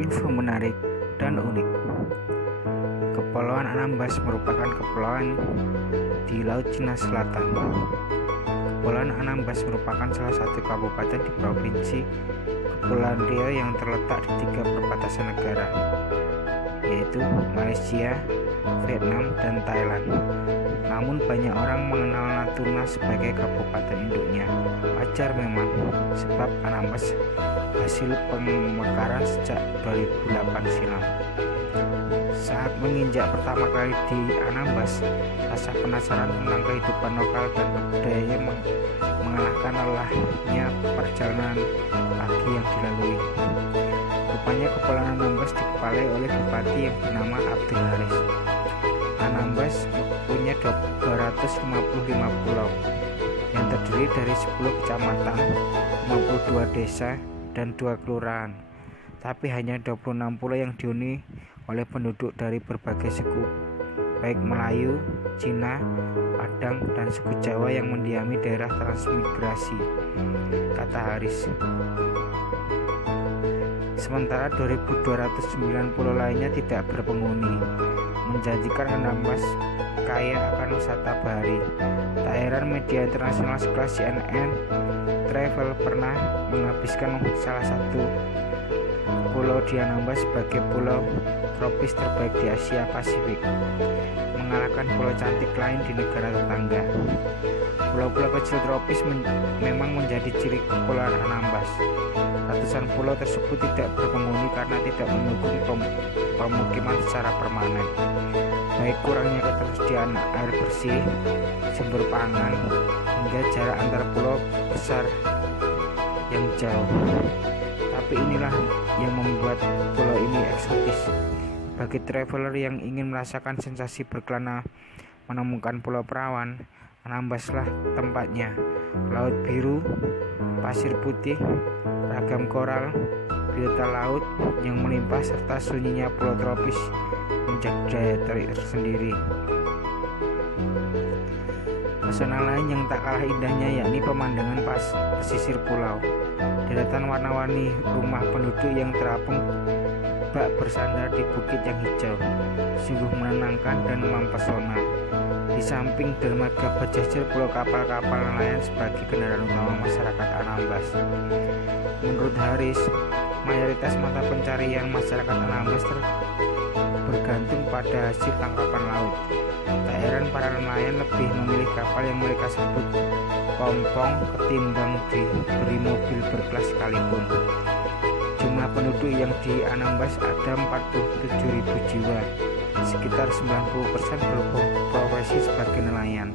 Info menarik dan unik. Kepulauan Anambas merupakan kepulauan di Laut Cina Selatan. Kepulauan Anambas merupakan salah satu kabupaten di Provinsi Kepulauan Riau yang terletak di 3 perbatasan negara, yaitu Malaysia, Vietnam, dan Thailand. Namun banyak orang mengenal Natuna sebagai kabupaten induknya. Wajar memang, sebab Anambas hasil pemekaran sejak 2008 silam. Saat menginjak pertama kali di Anambas, rasa penasaran tentang kehidupan lokal dan budayanya mengalahkan lelahnya perjalanan pagi yang dilalui. Rupanya Kepulauan Anambas dikepalai oleh bupati yang bernama Abdul Haris. Anambas punya 255 pulau yang terdiri dari 10 kecamatan, 52 desa, dan 2 kelurahan. Tapi hanya 26 pulau yang dihuni oleh penduduk dari berbagai suku, baik Melayu, Cina, Padang, dan suku Jawa yang mendiami daerah transmigrasi, kata Haris. Sementara 2.209 pulau lainnya tidak berpenghuni, menjanjikan Anambas kaya akan wisata bahari. Tak heran media internasional sekelas CNN Travel pernah menghabiskan salah satu pulau di Anambas sebagai pulau tropis terbaik di Asia Pasifik, mengalahkan pulau cantik lain di negara tetangga. Pulau-pulau kecil tropis memang menjadi ciri Kepulauan Anambas. Ratusan pulau tersebut tidak berpenghuni karena tidak mendukung pemukiman secara permanen, baik kurangnya ketersediaan air bersih, sumber pangan, hingga jarak antar pulau besar yang jauh. Tapi inilah yang membuat pulau ini eksotis. Bagi traveler yang ingin merasakan sensasi berkelana menemukan Pulau Perawan, Anambaslah tempatnya. Laut biru, pasir putih, ragam koral, biota laut yang melimpah, serta sunyinya pulau tropis menjadi daya tarik tersendiri. Pesona lain yang tak kalah indahnya yakni pemandangan pesisir pulau. Deretan warna-warni rumah penduduk yang terapung bak bersandar di bukit yang hijau sungguh menenangkan dan mempesona. Di samping dermaga berjejer pulau kapal-kapal nelayan sebagai kendaraan utama masyarakat Anambas. Menurut Haris, mayoritas mata pencarian masyarakat Anambas bergantung pada hasil tangkapan laut. Tak heran para nelayan lebih memilih kapal yang mereka sebut pompong ketimbang diberi mobil berkelas sekalipun. Jumlah penduduk yang di Anambas ada 47.000 jiwa. Sekitar 90% berprofesi sebagai nelayan.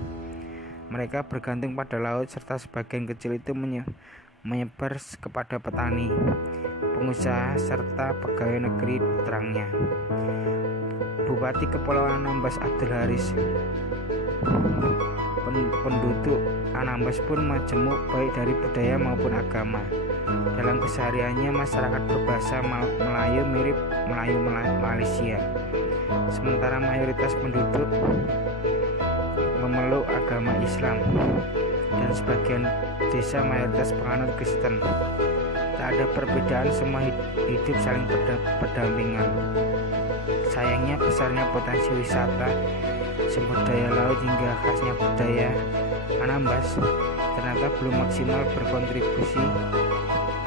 Mereka bergantung pada laut, serta sebagian kecil itu menyebar kepada petani, pengusaha, serta pegawai negeri, terangnya. Bupati Kepulauan Anambas Abdul Haris. Penduduk Anambas pun majemuk baik dari budaya maupun agama. Dalam kesehariannya masyarakat berbahasa Melayu mirip Melayu Malaysia. Sementara mayoritas penduduk memeluk agama Islam dan sebagian desa mayoritas penganut Kristen. Tak ada perbedaan, semua hidup saling berdampingan. Sayangnya besarnya potensi wisata, sumber daya laut hingga khasnya budaya Anambas ternyata belum maksimal berkontribusi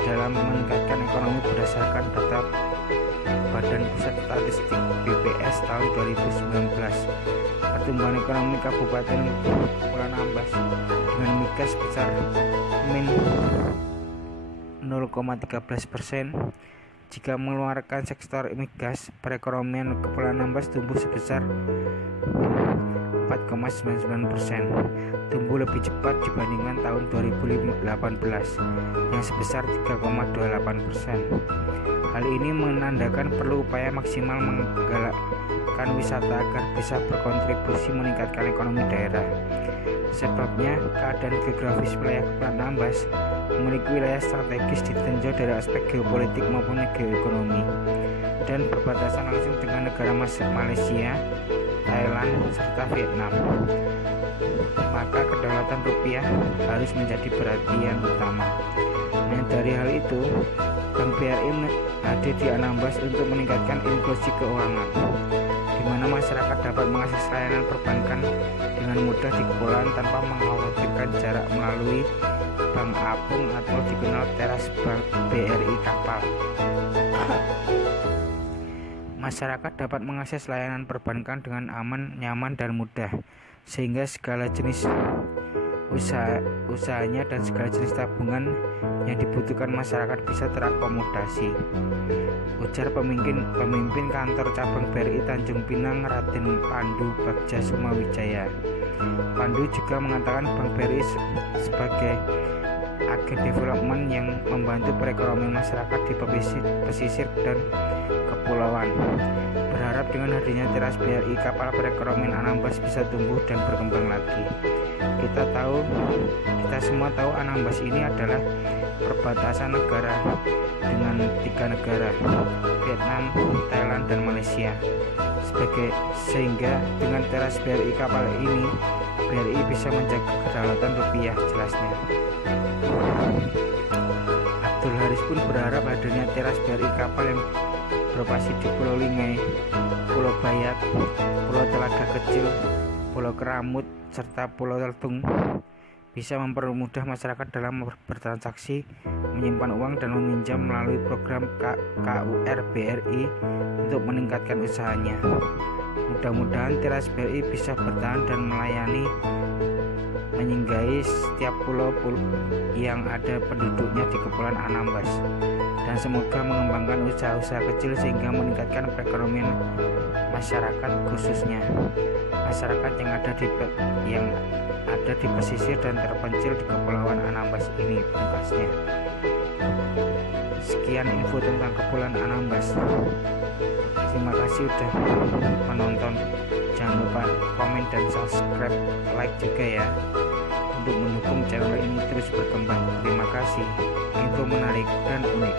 dalam meningkatkan ekonomi berdasarkan data Badan Pusat Statistik BPS tahun 2019. Pertumbuhan ekonomi Kabupaten Kepulauan Anambas dengan migas sebesar min 0,13%. Jika mengeluarkan sektor migas, perekonomian Kepulauan Anambas tumbuh sebesar 4,99%, tumbuh lebih cepat dibandingkan tahun 2018 yang sebesar 3,28%. Hal ini menandakan perlu upaya maksimal menggalakkan wisata agar bisa berkontribusi meningkatkan ekonomi daerah. Sebabnya, keadaan geografis wilayah Kepulauan Anambas memiliki wilayah strategis ditinjau dari aspek geopolitik maupun geoekonomi, dan berbatasan langsung dengan negara Malaysia, Thailand, serta Vietnam. Maka kedaulatan rupiah harus menjadi perhatian utama. Dari hal itu, Bank BRI hadir di Anambas untuk meningkatkan inklusi keuangan, di mana masyarakat dapat mengakses layanan perbankan dengan mudah di kepulauan tanpa mengkhawatirkan jarak melalui bank apung atau dikenal teras bank BRI kapal. Masyarakat dapat mengakses layanan perbankan dengan aman, nyaman, dan mudah, sehingga segala jenis usahanya dan segala jenis tabungan yang dibutuhkan masyarakat bisa terakomodasi, ujar pemimpin kantor cabang BRI Tanjung Pinang, Raden Pandu Bagja Sumawijaya. Pandu juga mengatakan Bank BRI sebagai agen development yang membantu perekonomian masyarakat di pesisir dan kepulauan. Berharap dengan hadirnya teras BRI kapal, perekonomian Anambas bisa tumbuh dan berkembang lagi. Kita semua tahu Anambas ini adalah perbatasan negara dengan 3 negara, Vietnam, Thailand, dan Malaysia. Sehingga dengan teras BRI kapal ini, BRI bisa menjaga kedaulatan rupiah, jelasnya. Abdul Haris pun berharap hadirnya teras BRI kapal yang beroperasi di Pulau Lingai, Pulau Bayak, Pulau Telaga Kecil, Pulau Keramut, serta Pulau Teltung bisa mempermudah masyarakat dalam bertransaksi, menyimpan uang, dan meminjam melalui program KUR BRI untuk meningkatkan usahanya. Mudah-mudahan teras BRI bisa bertahan dan menyinggahi setiap pulau yang ada penduduknya di Kepulauan Anambas, dan semoga mengembangkan usaha-usaha kecil sehingga meningkatkan perekonomian masyarakat, khususnya masyarakat yang ada di pesisir dan terpencil di Kepulauan Anambas ini, pungkasnya. Sekian info tentang Kepulauan Anambas. Terima kasih sudah menonton. Jangan lupa komen dan subscribe, like juga ya, untuk mendukung channel ini terus berkembang. Terima kasih. Info menarik dan unik.